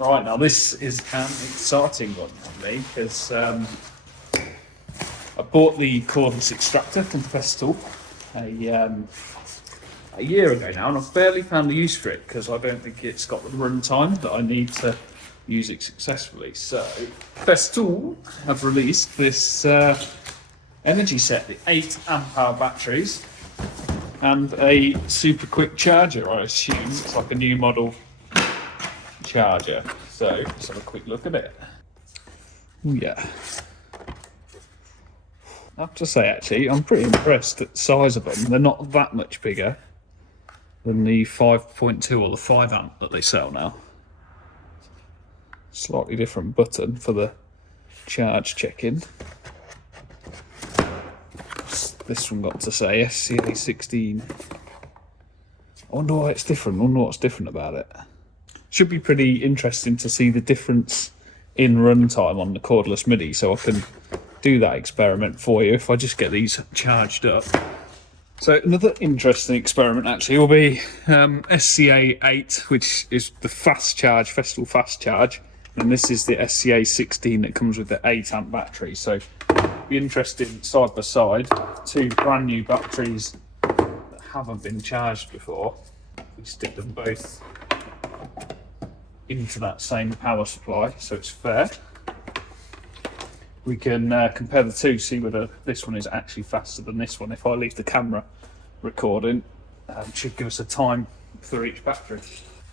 Right, now this is an exciting one for me because I bought the cordless extractor from Festool a year ago now, and I've barely found a use for it because I don't think it's got the runtime that I need to use it successfully. So Festool have released this energy set, the 8 amp hour batteries and a super quick charger. I assume it's like a new model charger. So let's have a quick look at it. Oh yeah. I have to say, actually, I'm pretty impressed at the size of them. They're not that much bigger than the 5.2 or the 5 amp that they sell now. Slightly different button for the charge check-in. What's this one got to say? SCA 16. I wonder why it's different. I wonder what's different about it. Should be pretty interesting to see the difference in runtime on the cordless MIDI, so I can do that experiment for you if I just get these charged up. So another interesting experiment actually will be SCA 8, which is the fast charge, Festool fast charge, and this is the SCA 16 that comes with the 8 amp battery. So it'll be interesting side by side, 2 brand new batteries that haven't been charged before. We stick them both into that same power supply, so it's fair. We can compare the two, see whether this one is actually faster than this one. If I leave the camera recording, it should give us a time for each battery.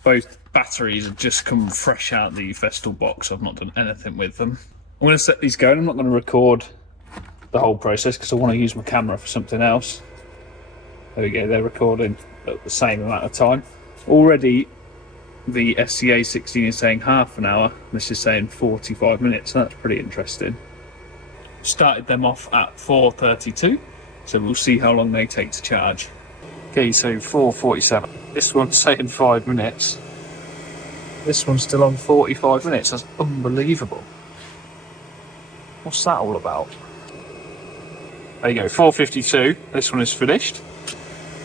Both batteries have just come fresh out of the Festool box. I've not done anything with them. I'm going to set these going. I'm not going to record the whole process because I want to use my camera for something else. There we go, they're recording at the same amount of time. Already the SCA 16 is saying half an hour, this is saying 45 minutes, so that's pretty interesting. Started them off at 4:32, so we'll see how long they take to charge. Okay, so 4:47. This one's saying 5 minutes. This one's still on 45 minutes, that's unbelievable. What's that all about? There you go, 4:52, this one is finished.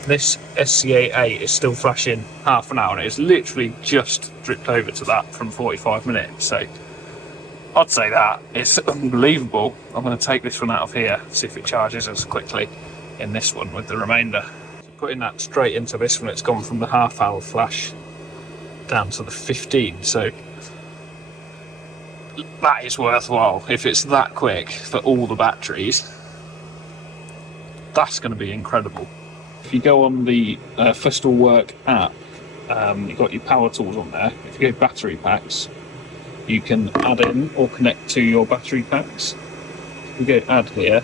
This SCA 8 is still flashing half an hour, and it's literally just dripped over to that from 45 minutes. So I'd say that it's unbelievable. I'm going to take this one out of here, see if it charges as quickly in this one with the remainder. So putting that straight into this one, it's gone from the half hour flash down to the 15. So that is worthwhile. If it's that quick for all the batteries, that's going to be incredible. If you go on the Festool Work app, you've got your power tools on there. If you go battery packs, you can add in or connect to your battery packs. If you go add here,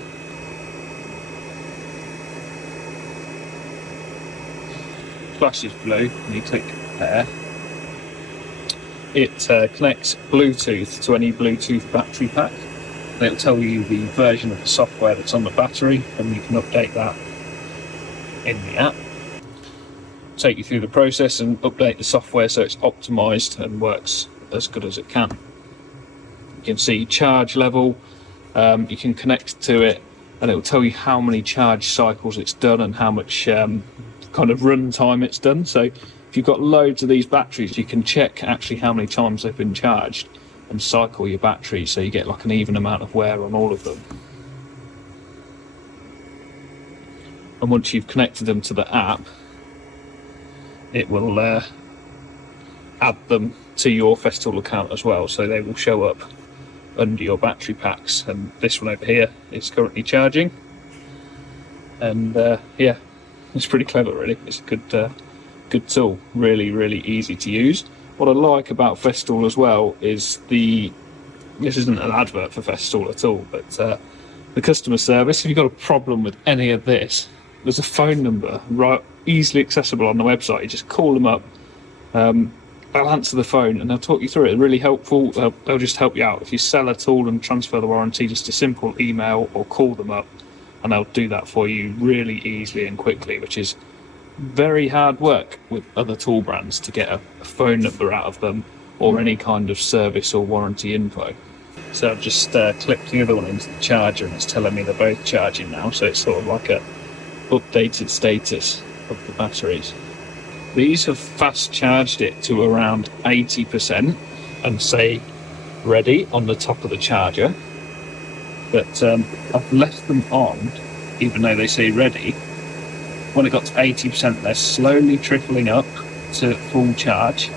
flashes blue, and you click there. It connects Bluetooth to any Bluetooth battery pack, and it'll tell you the version of the software that's on the battery, and you can update that in the app. Take you through the process and update the software so it's optimized and works as good as it can. You can see charge level, you can connect to it, and it will tell you how many charge cycles it's done and how much kind of run time it's done. So if you've got loads of these batteries, you can check actually how many times they've been charged and cycle your batteries so you get like an even amount of wear on all of them. And once you've connected them to the app, it will add them to your Festool account as well, so they will show up under your battery packs. And this one over here is currently charging, and yeah, it's pretty clever really. It's a good tool, really easy to use. What I like about Festool as well is this isn't an advert for Festool at all, but the customer service. If you've got a problem with any of this, there's a phone number right easily accessible on the website. You just call them up, they'll answer the phone and they'll talk you through it. They're really helpful. They'll just help you out. If you sell a tool and transfer the warranty, just a simple email or call them up and they'll do that for you really easily and quickly, which is very hard work with other tool brands to get a phone number out of them or any kind of service or warranty info. So I've just clipped the other one into the charger and it's telling me they're both charging now, so it's sort of like a updated status of the batteries. These have fast charged it to around 80%, and say ready on the top of the charger, but I've left them on even though they say ready. When it got to 80%, they're slowly trickling up to full charge.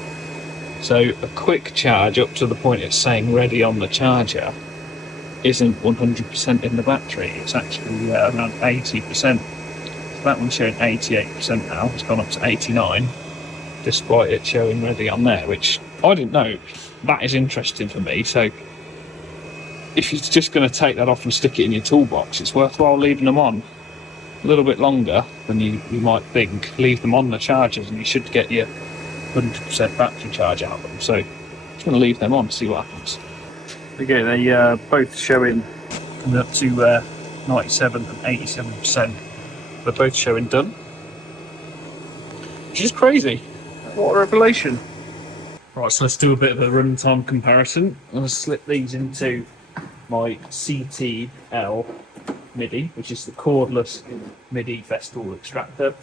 So a quick charge up to the point it's saying ready on the charger isn't 100% in the battery. It's actually around 80%. So that one's showing 88% now. It's gone up to 89, despite it showing ready on there, which I didn't know. That is interesting for me. So if you're just going to take that off and stick it in your toolbox, it's worthwhile leaving them on a little bit longer than you might think. Leave them on the chargers and you should get your 100% battery charge out of them. So I'm just going to leave them on to see what happens. Okay, they both showing up to 97 and 87%. They're both showing done, which is crazy. What a revelation. Right, so let's do a bit of a runtime comparison. I'm going to slip these into my CTL MIDI, which is the cordless MIDI Festool extractor.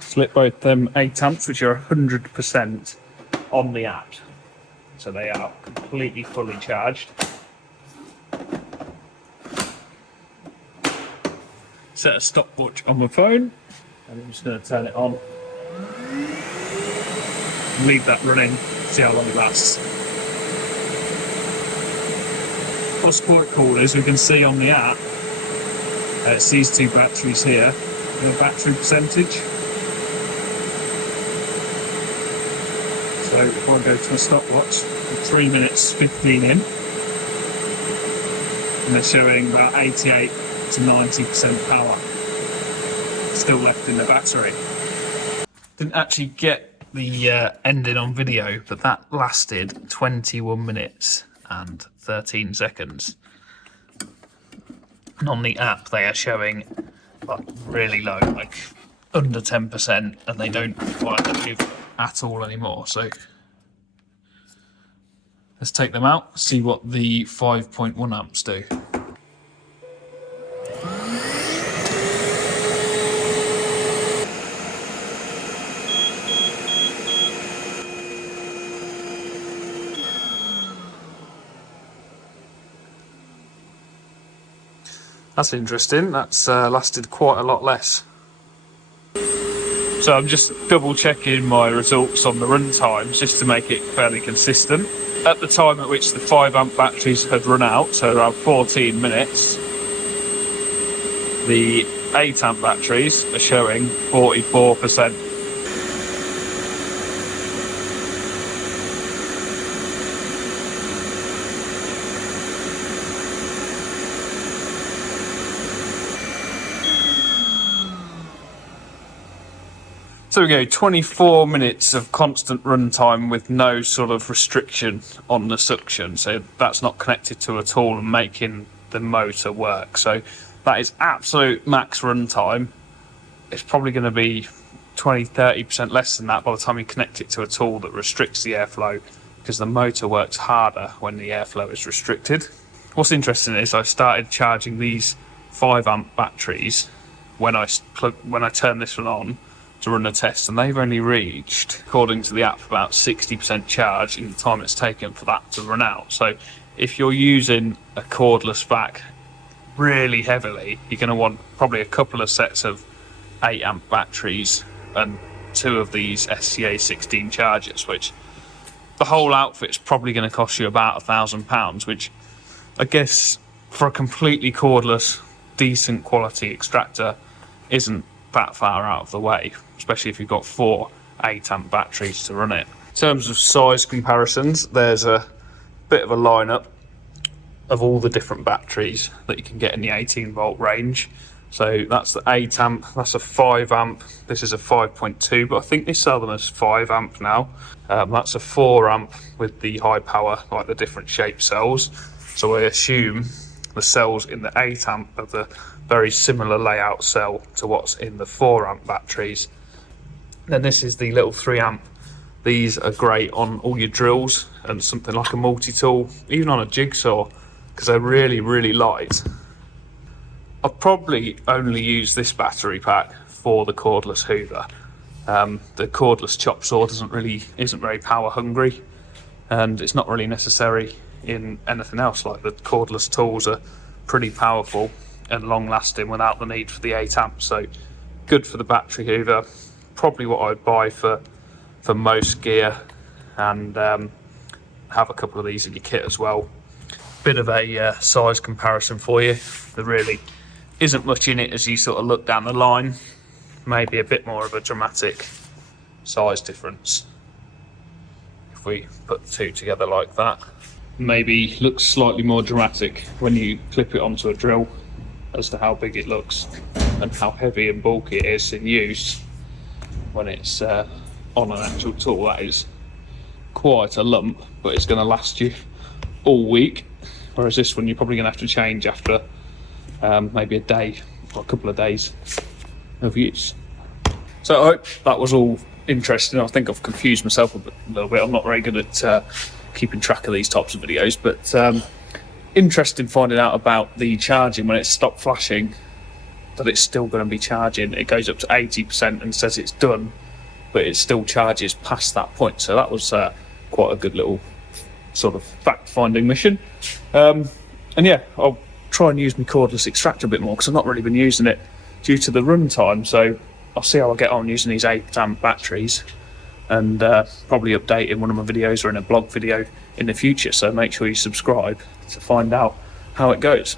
Slip both them 8 amps, which are 100% on the app. So they are completely fully charged. Set a stopwatch on my phone, and I'm just going to turn it on. Leave that running, see how long it lasts. What's quite cool is we can see on the app, it's these two batteries here, the battery percentage. So if I go to a stopwatch, 3 minutes 15 in, and they're showing about 88 to 90% power still left in the battery. Didn't actually get the ending on video, but that lasted 21 minutes and 13 seconds. And on the app they are showing like really low, like under 10%, and they don't quite move at all anymore. So let's take them out, see what the 5.1 amps do. That's interesting. That's lasted quite a lot less. So I'm just double checking my results on the run times just to make it fairly consistent. At the time at which the 5 amp batteries had run out, so around 14 minutes, the 8 amp batteries are showing 44%. So we go 24 minutes of constant runtime with no sort of restriction on the suction. So that's not connected to a tool and making the motor work. So that is absolute max runtime. It's probably going to be 20-30% less than that by the time you connect it to a tool that restricts the airflow, because the motor works harder when the airflow is restricted. What's interesting is I started charging these 5 amp batteries when I turn this one on to run a test, and they've only reached, according to the app, about 60% charge in the time it's taken for that to run out. So if you're using a cordless vac really heavily, you're going to want probably a couple of sets of 8 amp batteries and 2 of these SCA 16 chargers, which the whole outfit's probably going to cost you about £1,000, which I guess for a completely cordless, decent quality extractor isn't that far out of the way, especially if you've got 4 8 amp batteries to run it. In terms of size comparisons, there's a bit of a lineup of all the different batteries that you can get in the 18 volt range. So that's the 8 amp, that's a 5 amp, this is a 5.2, but I think they sell them as 5 amp now. That's a 4 amp with the high power, like the different shaped cells. So I assume the cells in the 8 amp are the very similar layout cell to what's in the 4 amp batteries. Then this is the little 3 amp. These are great on all your drills and something like a multi-tool, even on a jigsaw, because they're really, really light. I'll probably only use this battery pack for the cordless hoover. The cordless chop saw isn't very power hungry. and it's not really necessary in anything else. Like the cordless tools are pretty powerful and long lasting without the need for the 8 amps, so good for the battery hoover. Probably what I'd buy for most gear, and have a couple of these in your kit as well. Bit of a size comparison for you. There really isn't much in it as you sort of look down the line. Maybe a bit more of a dramatic size difference if we put the two together like that. Maybe looks slightly more dramatic when you clip it onto a drill as to how big it looks and how heavy and bulky it is in use. When it's on an actual tool, that is quite a lump, but it's going to last you all week, whereas this one you're probably going to have to change after maybe a day or a couple of days of use. So I hope that was all interesting. I think I've confused myself a little bit. I'm not very good at keeping track of these types of videos, but interesting finding out about the charging when it stopped flashing, that it's still going to be charging. It goes up to 80% and says it's done, but it still charges past that point. So that was quite a good little sort of fact-finding mission. And yeah, I'll try and use my cordless extractor a bit more because I've not really been using it due to the run time. So I'll see how I get on using these 8 amp batteries, and probably update in one of my videos or in a blog video in the future. So make sure you subscribe to find out how it goes.